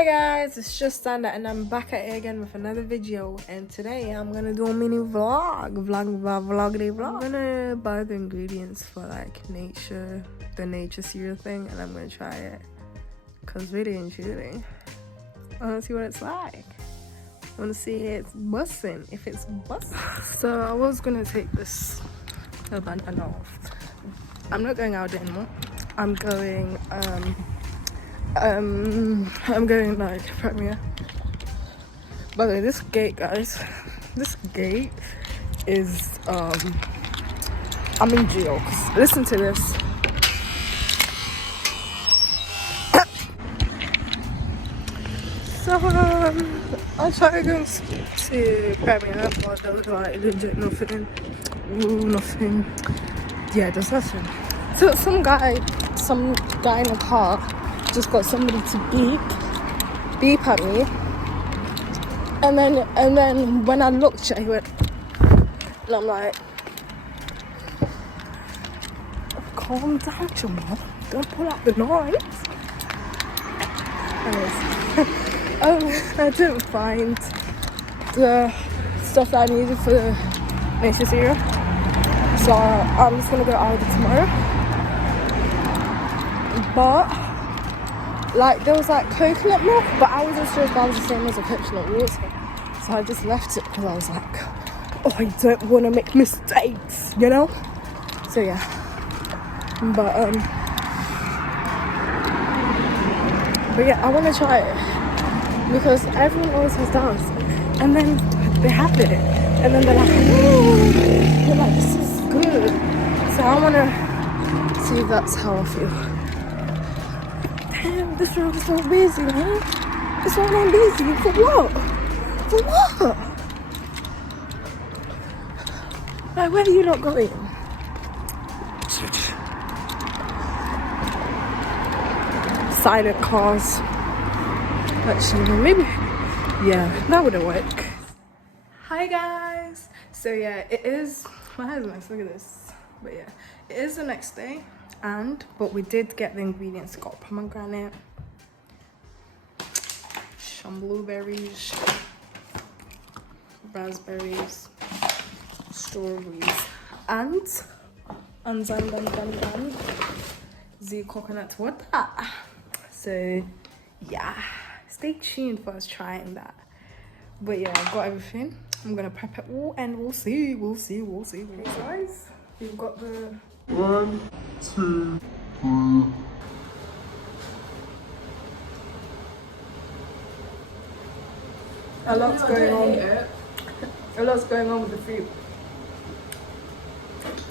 Hi guys, it's just Sanda and I'm back at it again with another video, and today I'm gonna do a mini vlog. I'm gonna buy the ingredients for like the nature cereal thing, and I'm gonna try it because really and truly I wanna see what it's like. I wanna see it's bussin', if it's bussin'. So I was gonna take this banana off. I'm not going out anymore. I'm going like Premiere. By the way, this gate, guys, this gate is I'm in jail. 'Cause listen to this. So I tried going to Premiere, but there was like legit nothing. Nothing. Yeah, there's nothing. So some guy in the car just got somebody to beep at me, and then when I looked, he went, and I'm like, calm down, Jamal, don't pull out the noise. Anyways, I didn't find the stuff that I needed for the nature cereal, so I'm just gonna go out tomorrow. But like there was like coconut milk, but I wasn't sure if that was the same as a coconut water, so I just left it because I was like, oh, I don't want to make mistakes, you know. So yeah, but yeah, I want to try it because everyone always does, and then they have it, and then they're like, ooh, they're like, this is good. So I want to see if that's how I feel. Damn, this road is so busy, man. This road ain't busy. For what? For what? Like, where are you not going? Silent cars. Actually, maybe. Yeah, that wouldn't work. Hi, guys. So, yeah, it is. My hair's nice. Look at this. But, yeah, it is the next day. But we did get the ingredients. Got pomegranate, some blueberries, raspberries, strawberries, and the coconut water. So yeah, stay tuned for us trying that. But yeah, I've got everything. I'm gonna prep it all and we'll see. Okay, guys, we've got the 1, 2, 3. A lot's going on. A lot's going on with the food.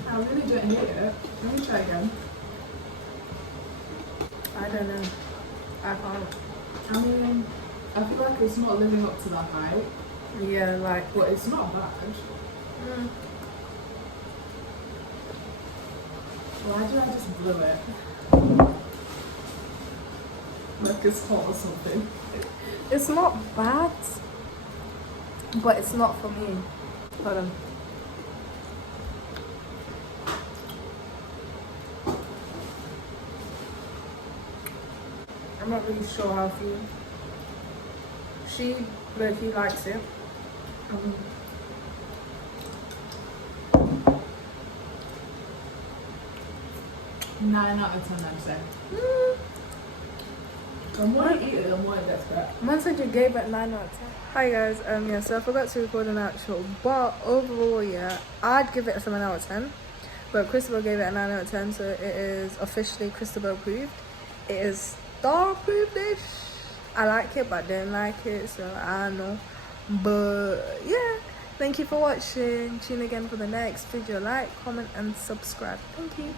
I really don't hate it. Let me try again. I don't know. I can't. I mean, I feel like it's not living up to that hype. Yeah, like. But it's not bad. Why did I just blow it? Like it's hot or something. It's not bad, but it's not for me. Hold on. I'm not really sure how I feel. She likes it. 9 out of 10, I'd say. The more you eat it, the more it gets better. Man said you gave it 9 out of 10. Hi guys, yeah, so I forgot to record an actual, but overall, yeah, I'd give it a 7 out of 10. But Christopher gave it a 9 out of 10, so it is officially Christopher approved. It is star approved-ish. I like it, but I didn't like it, so I don't know. But yeah, thank you for watching. Tune again for the next video. Like, comment, and subscribe. Thank you.